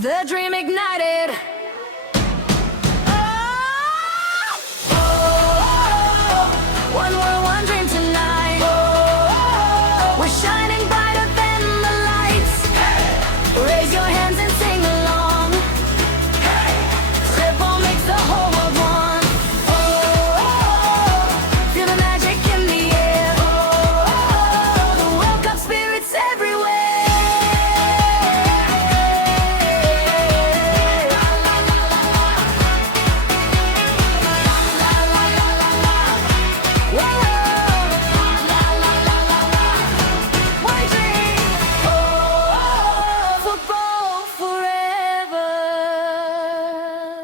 The dream ignited. One world, one dream tonight. We're shining brighter than the lights. Raise your hands and sing along. Triple makes the whole world one. Feel the magic in the air. The World Cup spirit's everywhere.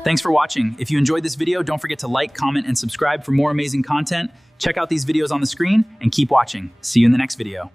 Thanks for watching. If you enjoyed this video, don't forget to like, comment, and subscribe for more amazing content. Check out these videos on the screen and keep watching. See you in the next video.